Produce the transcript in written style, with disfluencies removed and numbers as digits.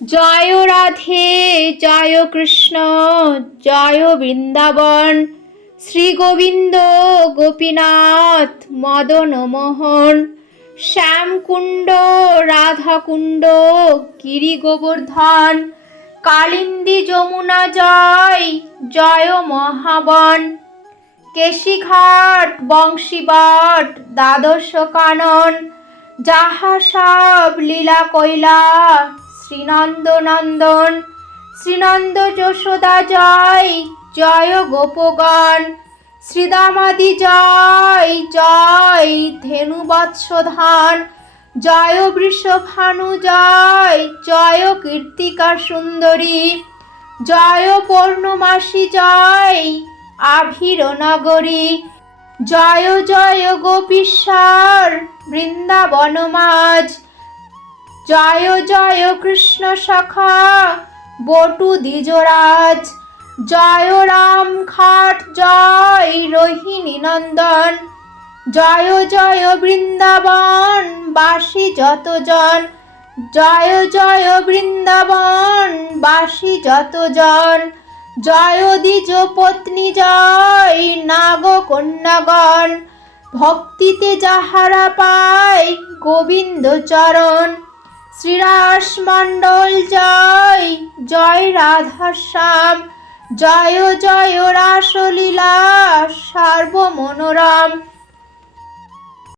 জয় রাধে, জয় কৃষ্ণ, জয় বৃন্দাবন। শ্রী গোবিন্দ গোপীনাথ মদন মোহন, শ্যামকুণ্ড রাধাকুণ্ড গিরি গোবর্ধন, কালিন্দী যমুনা জয় জয় মহাবন। কেশিঘাট বংশীবট দ্বাদশ কানন, যাহা সব লীলা কইলা শ্রীনন্দ নন্দন। শ্রীনন্দ যশোদা জয় জয় গোপগণ, শ্রীদামাদি জয় জয় ধেনুবৎসধান। জয় বৃষভানু জয় জয় কীর্তিকা সুন্দরী, জয় পূর্ণমাসী জয় আভির নগরী। জয় জয় গোপীশ্বর বৃন্দাবন মাঝ, জয় জয় কৃষ্ণ সখা বটু দ্বিজরাজ। জয় রামঘাট জয় রোহিণী নন্দন, জয় জয় বৃন্দাবন বাসী যতজন। জয় জয় বৃন্দাবন বাসী যতজন। জয় দ্বিজ পত্নী জয় নাগ কন্যাগণ, ভক্তিতে যাহারা পায় গোবিন্দ চরণ। শ্রীরাস মণ্ডল জয় জয় রাধাশ্যাম, জয় জয় রাসলীলা সর্বমনোরম।